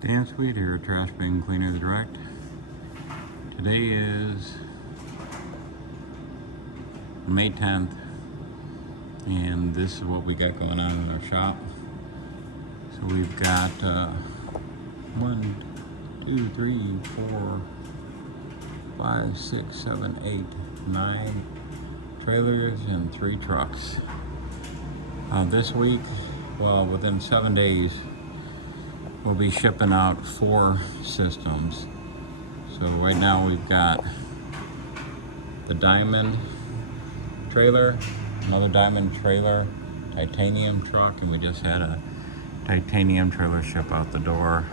Dan Sweet here at Trash Bin Cleaners Direct. Today is May 10th, and this is what we got going on in our shop. So we've got 1, 2, 3, 4, 5, 6, 7, 8, 9 trailers and 3 trucks. This week, well, within 7 days, we'll be shipping out 4 systems. So right now we've got the diamond trailer, another diamond trailer, titanium truck, and we just had a titanium trailer ship out the door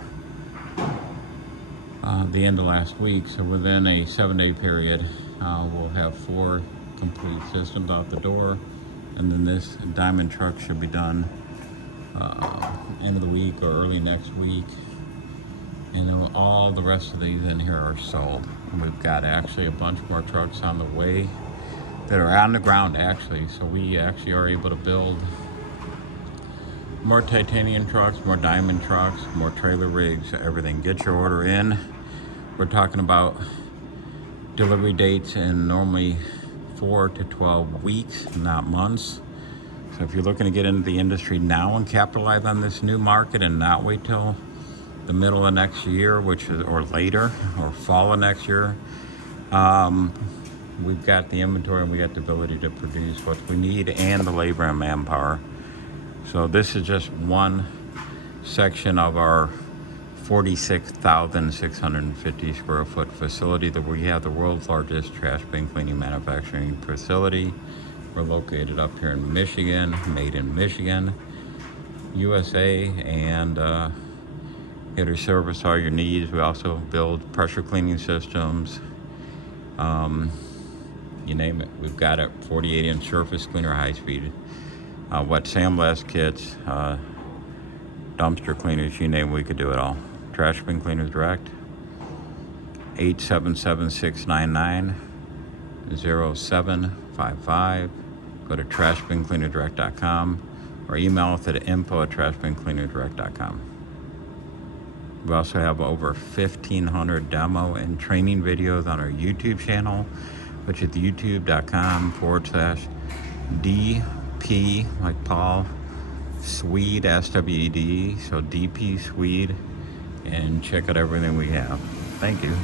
the end of last week. So within a 7-day period, we'll have 4 complete systems out the door, and then this diamond truck should be done end of the week or early next week, and then all the rest of these in here are sold. And we've got actually a bunch more trucks on the way that are on the ground actually, so we actually are able to build more titanium trucks, more diamond trucks, more trailer rigs, everything. Get your order in. We're talking about delivery dates in normally 4 to 12 weeks, not months. So if you're looking to get into the industry now and capitalize on this new market and not wait till the middle of next year, or later, or fall of next year, we've got the inventory and we got the ability to produce what we need and the labor and manpower. So this is just one section of our 46,650 square foot facility that we have, the world's largest trash bin cleaning manufacturing facility. We're located up here in Michigan, made in Michigan, USA, and here to service all your needs. We also build pressure cleaning systems, you name it, we've got it. 48-inch surface cleaner, high speed, wet sandblast kits, dumpster cleaners, you name it, we could do it all. Trash Bin Cleaners Direct, 877-699-0755. Go to trashbincleanerdirect.com or email us at info@trashbincleanerdirect.com. We also have over 1,500 demo and training videos on our YouTube channel, which is youtube.com/DP, like Paul, Swede, SWED, so DP Swede, and check out everything we have. Thank you.